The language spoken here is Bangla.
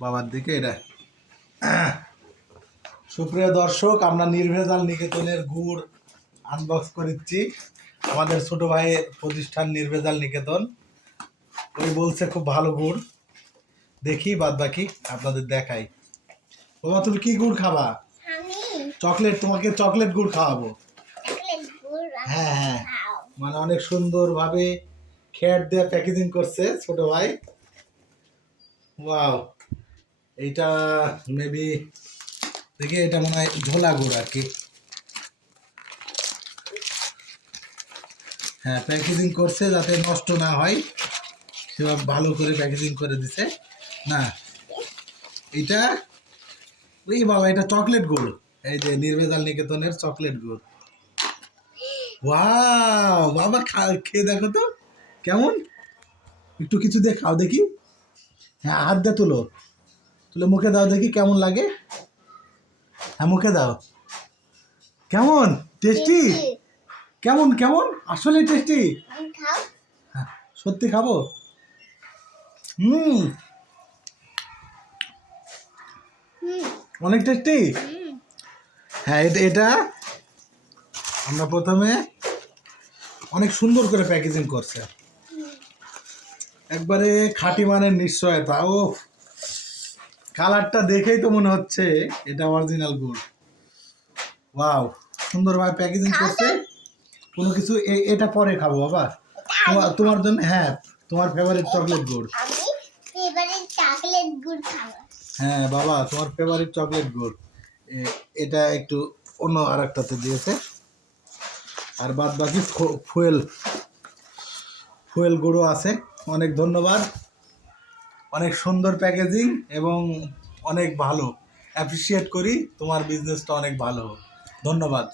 বাবার দিকে এটা। সুপ্রিয় দর্শক, আমরা নির্ভেজাল নিকেতনের গুড় আনবক্স করেছি। আমাদের ছোট ভাইয়ের প্রতিষ্ঠান নির্ভেজাল নিকেতন। ওই বলছে খুব ভালো গুড়। দেখি বাদ বাকি আপনাদের দেখাই। বাবা, তুমি কি গুড় খাবা? চকলেট। তোমাকে চকলেট গুড় খাওয়াবো। হ্যাঁ হ্যাঁ, মানে অনেক সুন্দরভাবে খেয়ার দিয়ে প্যাকেজিং করছে ছোট ভাই। ওয়াও, এইটা মেবি দেখি, এটা মনে হয় ঝোলা গুড় আর কি। হ্যাঁ, প্যাকেজিং করছে যাতে নষ্ট না হয়, সেভাবে ভালো করে প্যাকেজিং করে দিছে। না, এটা ওই বাবা, এটা চকলেট গুড়। এই যে নির্ভেজাল নিকেতনের চকলেট গুড়। ওয়াও বাবা, খেয়ে দেখো তো কেমন। একটু কিছু দিয়ে খাও দেখি। হ্যাঁ, হাত দিয়ে তুলো, তুলে মুখে দাও দেখি কেমন লাগে। হ্যাঁ, মুখে দাও। কেমন টেস্টি? কেমন কেমন আসলে টেস্টি? হ্যাঁ, সত্যি খাবো। হুম, অনেক টেস্টি। হ্যাঁ, এটা আমরা প্রথমে অনেক সুন্দর করে প্যাকেজিং করছে, একবারে খাঁটি মানের নিশ্চয়তা। ও, কালারটা দেখেই তো মনে হচ্ছে এটা অরিজিনাল গুড়। ওয়াও, সুন্দরভাবে প্যাকেজিং করছে। কোনো কিছু এটা পরে খাবো বাবা, তোমার জন্য। হ্যাঁ, তোমার ফেভারিট চকলেট গুড়। হ্যাঁ বাবা, তোমার ফেভারিট চকলেট গুড়। এটা একটু অন্য আর একটাতে দিয়েছে, আর বাদ বাকি ফুয়েল গুঁড়ো আছে। অনেক ধন্যবাদ, অনেক সুন্দর প্যাকেজিং এবং অনেক ভালো। অ্যাপ্রিসিয়েট করি, তোমার বিজনেসটা অনেক ভালো। ধন্যবাদ।